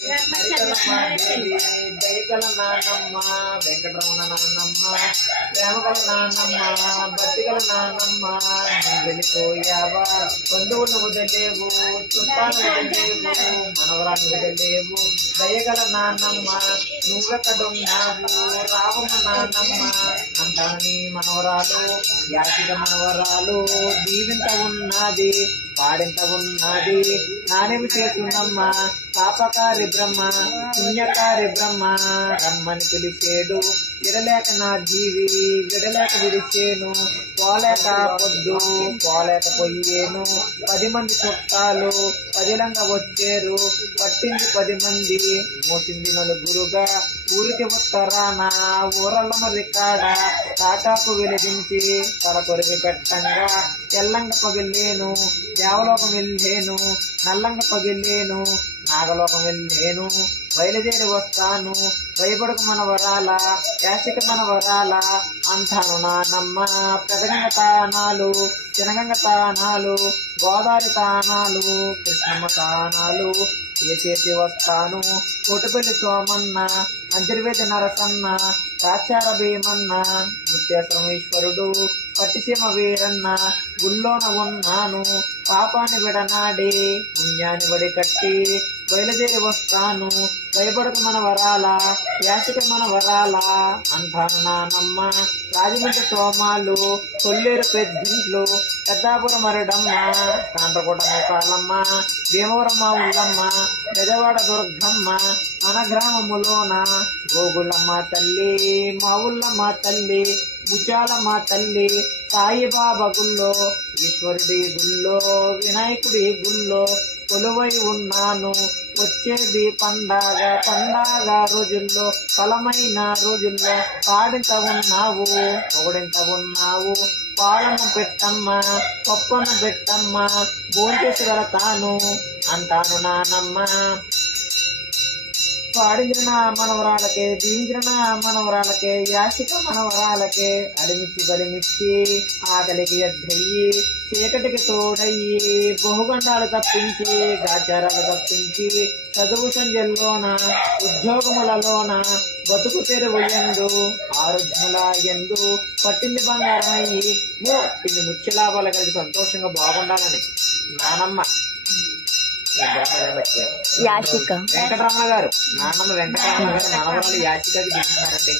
దయగల నానమ్మ వెంకటరమణ నానమ్మ ప్రేమగల నానమ్మ బట్టిగల నానమ్మ నువ్వు వెళ్ళిపోయావా బంధువులు వదలేవు చుట్టాలు వదలేవు మనవరాలు వదలేవు దయగల నానమ్మ నువ్వెక్కడున్నావు రావమ్మ నానమ్మ అంటాను నీ మనవరాలు యాచిక మనవరాలు దీవింత ఉన్నది పాడింత ఉన్నది నానేమి చేస్తుందమ్మ పాపకారి బ్రహ్మ పుణ్యకారి బ్రహ్మ రమ్మని పిలిచేడు విడలేక నా జీవి విడలేక విడిచేను పోలేక పొద్దు పోలేక పొయ్యేను 10 మంది చుట్టాలు పదిలంగా వచ్చేరు పట్టింది 10 మంది మోసింది నలుగురుగా ఊరికి ఉత్తరాన ఊరల్లమ రికాడ తాటాకు వెలిగించి తల కొరిగి పెట్టంగా తెల్లంగ పగిలేను దేవలోకం వెళ్ళేను నల్లంగ పగిలేను నాగలోకం వెళ్ళేను బయలుదేరి వస్తాను భయపడకు మనవరాల యాసిక మనవరాల అంటాను నానమ్మ పెదగంగ తానాలు చినగంగ తానాలు గోదావరి తానాలు కృష్ణమ్మ తానాలు చేసి వస్తాను కోటిపల్లి సోమన్న అంతర్వేద నరసన్న సాచార భీమన్న నృత్యశ్రమేశ్వరుడు పట్టిసీమ వీరన్న గుల్లోన ఉన్నాను పాపాన్ని విడనాడి పుణ్యాన్ని వడి కట్టి బయలుదేరి వస్తాను భయపడకు మనవరాల యాసిక మనవరాల అంటాను నానమ్మ రాజమండ్రి సోమాలు కొల్లేరు పెద్దింట్లు పెద్దాపురం మరడమ్మ కాండ్రకోట ముఖాలమ్మ భీమవరమ్మ ఉల్లమ్మ పెదవాడ దుర్గమ్మ మన గ్రామములోన గోగులమ్మ తల్లి మా ఊళ్ళమ్మ తల్లి ముత్యాలమ్మ తల్లి సాయిబాబా గుళ్ళో ఈశ్వరుడి గుళ్ళో వినాయకుడి గుళ్ళో కొలువై ఉన్నాను వచ్చేది పండగ రోజుల్లో ఫలమైన రోజుల్లో పాడింత ఉన్నావు పొగడింత ఉన్నావు పాలను పెట్టమ్మ పప్పును పెట్టమ్మ భోంచేసి వెళతాను అంటాను నానమ్మ పాడించిన మనవరాలకే దీవించిన మనవరాలకే యాసిక మనవరాలకే అడిమిచ్చి బలిమిచ్చి ఆకలికి అద్దయ్యి చీకటికి తోడయ్యి బహుగండాలు తప్పించి గాచారాలు తప్పించి చదువు సంజల్లోన ఉద్యోగములలోన బతుకు తెరువు ఎందు ఆరోగ్యముల ఎందు పట్టింది బంగారం అయ్యి ఇన్ని ముఖ్య లాభాలు కలిసి సంతోషంగా బాగుండాలని నానమ్మ యాసిక వెంకటరమణ గారు నాన్నమ్మ వెంకటరమణ గారు మనవరాలు యాసికకి దిగుతున్నారండి.